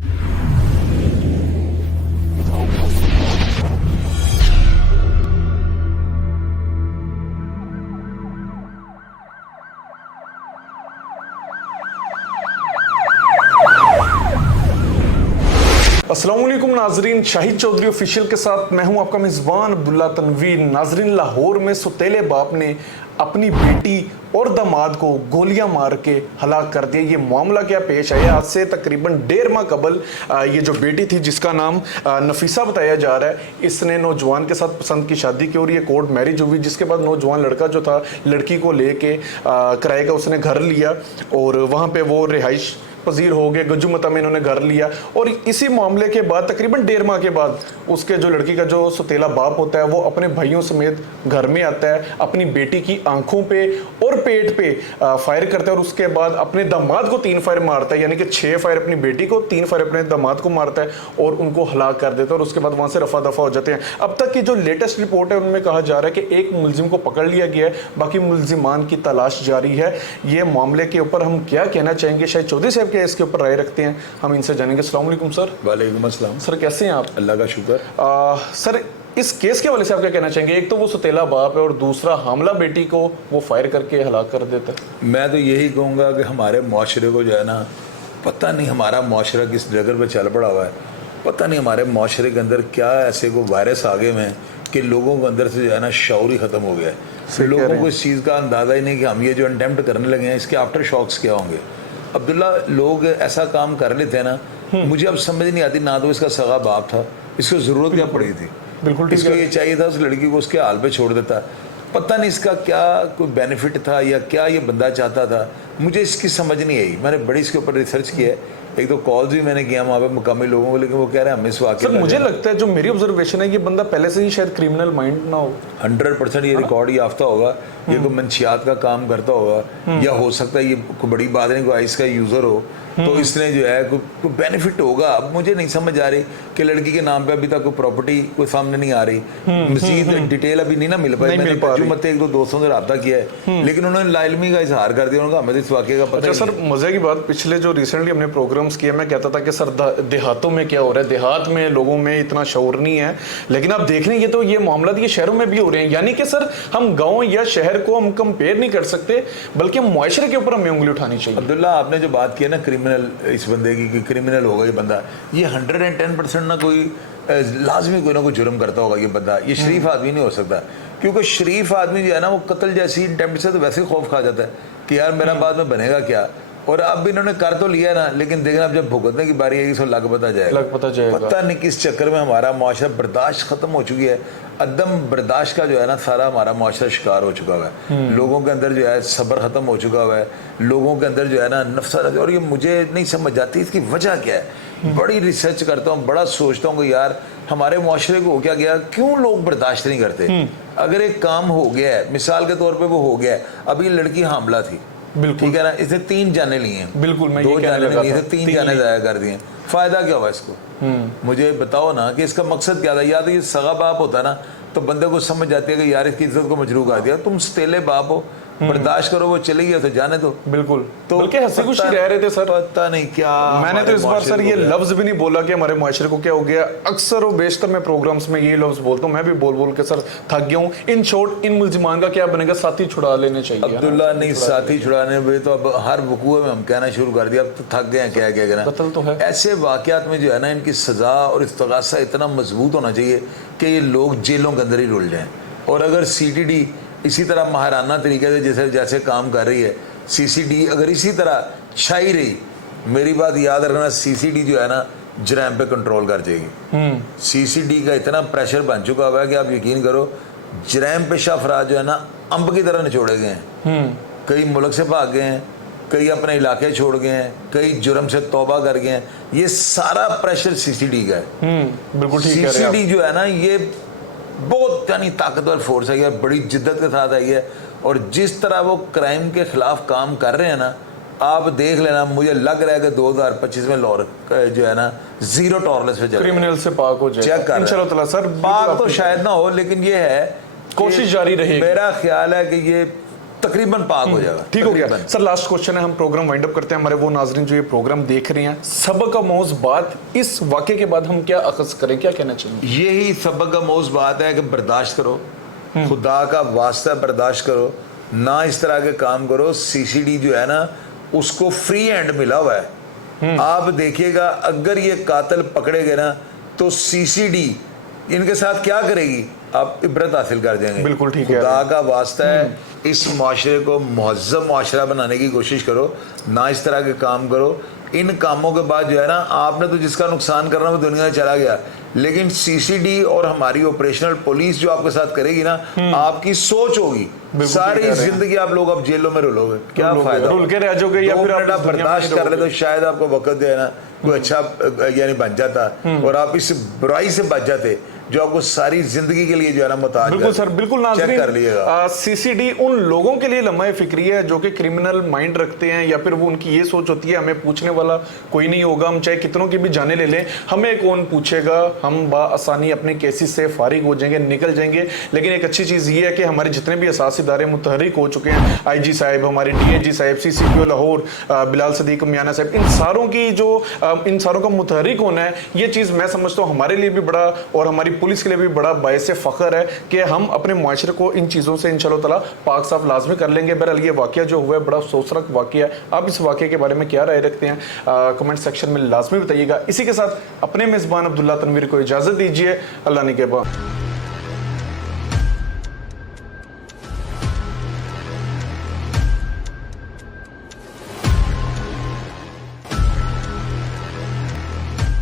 अस्सलाम वालेकुम नाजरीन, शाहिद चौधरी ऑफिशियल के साथ मैं हूं आपका मेज़बान अब्दुल्ला तनवीर। नाजरीन, लाहौर में सौतेले बाप ने अपनी बेटी और दामाद को गोलियां मार के हलाक कर दिया। ये मामला क्या पेश आया? आज से तकरीबन 1.5 माह कबल ये जो बेटी थी जिसका नाम नफीसा बताया जा रहा है, इसने नौजवान के साथ पसंद की शादी की और ये कोर्ट मैरिज हुई, जिसके बाद नौजवान लड़का जो था लड़की को लेके किराए का उसने घर लिया और वहाँ पे वो रिहाइश पजीर हो गए, गजुमता में इन्होंने घर लिया। और इसी मामले के बाद तकरीबन 1.5 माह के बाद उसके जो लड़की का जो सौतेला बाप होता है वो अपने भाइयों समेत घर में आता है, अपनी बेटी की आंखों पे और पेट पे फायर करता है और उसके बाद अपने दामाद को 3 फायर मारता है, यानी कि 6 फायर अपनी बेटी को, 3 फायर अपने दामाद को मारता है और उनको हलाक कर देता है और उसके बाद वहाँ से रफा दफा हो जाते हैं। अब तक की जो लेटेस्ट रिपोर्ट है उनमें कहा जा रहा है कि एक मुलजिम को पकड़ लिया गया है, बाकी मुलजिमान की तलाश जारी है। ये मामले के ऊपर हम क्या कहना चाहेंगे, शायद चौधरी साहब के इसके ऊपर राय रखते हैं, हम इनसे जानेंगे। अस्सलाम वालेकुम सर। वालेकुम अस्सलाम सर, कैसे हैं आप? अल्लाह का शुक्र। सर, इस केस के हवाले से आप क्या कहना चाहेंगे? एक तो वो सौतेला बाप है और दूसरा हामला बेटी को वो फायर करके हलाक कर देता है। मैं तो यही कहूँगा कि हमारे मुआशरे को जो है ना, पता नहीं हमारा मुआशरा किस जगह पे चल पड़ा हुआ है। पता नहीं हमारे मुआशरे के अंदर क्या ऐसे को वायरस आ गए हैं कि लोगों के अंदर से जो है ना शऊर ही ख़त्म हो गया है। लोगों को इस चीज़ का अंदाज़ा ही नहीं कि हम ये जो अटेम्प्ट करने लगे हैं इसके आफ्टर शॉक्स क्या होंगे। अब्दुल्ला, लोग ऐसा काम कर लेते हैं ना, मुझे अब समझ नहीं आती। ना तो इसका सगा बाप था, इसको ज़रूरत क्या पड़ी थी? बिल्कुल, इसको ये चाहिए था उस लड़की को उसके हाल पे छोड़ देता। पता नहीं इसका क्या कोई बेनिफिट था या क्या ये बंदा चाहता था, मुझे इसकी समझ नहीं आई। मैंने बड़ी इसके ऊपर रिसर्च किया है, एक तो कॉल्स भी मैंने किया वहाँ पे मुकामी लोगों को, लेकिन वो कह रहे हैं हम इस वाक़े मुझे लगता है, जो मेरी ऑब्जर्वेशन है, ये बंदा पहले से ही शायद क्रिमिनल माइंड ना हो। 100% ये रिकॉर्ड याफ्ता होगा, ये कोई मंशियात का काम करता होगा, या हो सकता है ये कोई बड़ी बात नहीं, कोई आइस का यूज़र हो, तो इसने जो है कोई बेनिफिट होगा। अब मुझे नहीं समझ आ रही कि लड़की के नाम पे अभी तक कोई प्रॉपर्टी कोई सामने नहीं आ रही, मजीद डिटेल अभी नहीं ना मिल पाई। मैंने मत एक दो दोस्तों से रब्ता किया है, लेकिन उन्होंने लाइलमी का इजहार कर दिया, उन्होंने हमें इस वाक़े का पता। सर, मज़े की बात, पिछले जो रिसेंटली हमने प्रोग्राम्स किए, मैं कहता था कि सर देहातों में क्या हो रहा है, देहात में लोगों में इतना शऊर नहीं है, लेकिन आप देख लेंगे तो ये मामला ये शहरों में भी हो रहे हैं। यानी कि सर, हम गाँव या शहर को हम कंपेयर नहीं कर सकते, बल्कि हम मुआशरे के ऊपर हमें उंगली उठानी चाहिए। अब्दुल्ला, आपने जो बात की है ना क्रिमिनल, इस बंदे की कि क्रिमिनल होगा ये बंदा, ये 110% ना कोई लाजमी कोई ना कोई जुर्म करता होगा ये बंदा। ये शरीफ आदमी नहीं हो सकता, क्योंकि शरीफ आदमी जो है ना वो कत्ल जैसी अटेम्प्ट से तो वैसे ही खौफ खा जाता है कि यार मेरा बाद में बनेगा क्या। और अब इन्होंने कर तो लिया ना, लेकिन देखना अब जब भुगतने की बारी आएगी तो लग पता जाएगा। पता नहीं किस चक्कर में हमारा मुआशरा बर्दाश्त ख़त्म हो चुकी है। अदम बर्दाश्त का जो है ना सारा हमारा मुआशरा शिकार हो चुका हुआ है। लोगों के अंदर जो है सब्र ख़त्म हो चुका हुआ है, लोगों के अंदर जो है ना नफरत। और ये मुझे नहीं समझ आती इसकी वजह क्या है। बड़ी रिसर्च करता हूँ, बड़ा सोचता हूँ कि यार हमारे मुआशरे को हो क्या गया, क्यों लोग बर्दाश्त नहीं करते। अगर एक काम हो गया है, मिसाल के तौर पर वो हो गया है, अभी लड़की हामला थी, ठीक है ना, इसने 3 जाने लिए हैं, बिल्कुल, मैं 2 जाने लिए थे, 3 जाने ज़ाया कर दिए। फ़ायदा क्या हुआ इसको? मुझे बताओ ना कि इसका मकसद क्या था। या तो ये सगा बाप होता ना तो बंदे को समझ जाती है कि यार इसकी इज्जत को मजरू कर दिया, तुम सौतेले बाप हो, बर्दाश्त करो, वो चली गया तो जाने दो। बिल्कुल, तो बल्कि हंसी खुशी रह रहे थे सर। पता नहीं क्या, मैंने तो इस बार सर ये लफ्ज भी नहीं बोला कि हमारे मुआशरे को क्या हो गया। अक्सर और बेशतर मैं प्रोग्राम्स में ये लफ्ज बोलता हूँ, मैं भी बोल बोल के सर थक गया हूँ। इन शॉर्ट, इन मुल्जिमान का क्या बनेगा? साथी छुड़ा लेने चाहिए। अब्दुल्ला, नहीं साथी छुड़ाने में तो अब हर वकूए में हम कहना शुरू कर दिया, अब तो थक गए हैं क्या कहना। कत्ल तो है। ऐसे वाकयात में जो है ना इनकी सज़ा और इस्तगासा इतना मजबूत होना चाहिए कि ये लोग जेलों के अंदर ही रुल जाएं। और अगर CTD इसी तरह महाराना तरीके से जैसे काम कर रही है, CCD अगर इसी तरह छाई रही, मेरी बात याद रखना, CCD जो है ना जराइम पे कंट्रोल कर जाएगी। CCD का इतना प्रेशर बन चुका हुआ है कि आप यकीन करो जराइम पेशा अफराद जो है ना अम्ब की तरह निचोड़े गए हैं। कई मुल्क से भाग गए हैं, कई अपने इलाके छोड़ गए हैं, कई जुर्म से तौबा कर गए हैं। ये सारा प्रेशर CCD का है। बिल्कुल ठीक है। CCD जो है ना ये बहुत यानी ताकतवर फोर्स है, ये बड़ी जिद्दत के साथ आई है। और जिस तरह वो क्राइम के खिलाफ काम कर रहे हैं ना, आप देख लेना, मुझे लग रहा है कि 2025 में लाहौर जो है ना जीरो टॉलरेंस पे क्रिमिनल से पाक हो जाए। चेक कर इंशाल्लाह सर, पाक तो शायद ना हो, लेकिन ये है कोशिश जारी रहेगी। मेरा ख्याल है कि ये तकरीबन पाक हो जाएगा। ठीक हो गया तकरीबन। सर। लास्ट क्वेश्चन है, हम प्रोग्राम वाइंड अप करते हैं। हमारे वो नाजरीन जो ये प्रोग्राम देख रहे हैं, सबक का मौज बात, इस वाक़े के बाद हम क्या अखज़ करें, क्या कहना चाहिए? यही सबक का मौज बात है कि बर्दाश्त करो, खुदा का वास्ता बर्दाश्त करो, ना इस तरह के काम करो। सीसीडी जो है ना उसको फ्री हैंड मिला हुआ है। आप देखिएगा अगर ये कातिल पकड़े गए ना तो सीसीडी इनके साथ क्या करेगी, आप इबरत हासिल कर जाएंगे। बिल्कुल ठीक है। खुदा का वास्ता है इस माशरे को मुहज़्ज़म माशरा बनाने की कोशिश करो, ना इस तरह के काम करो। इन कामों के बाद जो है ना आपने तो जिसका नुकसान करना वो दुनिया में चला गया, लेकिन सीसीडी और हमारी ऑपरेशनल पुलिस जो आपके साथ करेगी ना, आपकी सोच होगी सारी जिंदगी आप लोग अब जेलों में रुलोगे, क्या फायदा, रुल के रह जाओगे या फिर आप बर्दाश्त कर ले तो शायद आपको वक्त जो है ना कोई अच्छा यानी बन जाता और आप इस बुराई से बच जाते जो आपको सारी जिंदगी के लिए जो है ना मुताज। बिल्कुल सर, बिल्कुल चेक कर लीजिएगा। सीसीडी उन लोगों के लिए लम्हा फिक्री है जो कि क्रिमिनल माइंड रखते हैं, या फिर वो उनकी ये सोच होती है हमें पूछने वाला कोई नहीं होगा, हम चाहे कितनों की भी जाने ले लें, हमें कौन पूछेगा, हम बाआसानी अपने केसेस से फारिग हो जाएंगे, निकल जाएंगे। लेकिन एक अच्छी चीज़ ये है कि हमारे जितने भी असासी इदारे मुतहरिक हो चुके हैं, IG साहब, हमारे DIG साहब, CCPO लाहौर, बिलाल सदीक मियाना साहब, इन सारों की जो इन सारों का मुतहरिक होना है, ये चीज़ मैं समझता हूँ हमारे लिए भी बड़ा और हमारी पुलिस के लिए भी बड़ा बायसे फ़ख्र है कि हम अपने मुआशरे को इन चीज़ों से इंशाअल्लाह ताला पाक साफ लाजमी कर लेंगे। बहरहाल ये वाक़या जो हुआ है बड़ा अफसोसनाक वाक़या है। आप इस वाक़े के बारे में क्या राय रखते हैं, कमेंट सेक्शन में लाजमी बताइएगा। इसी के साथ अपने मेज़बान अब्दुल्ला तनवीर को इजाज़त दीजिए। अल्लाह निगहबान।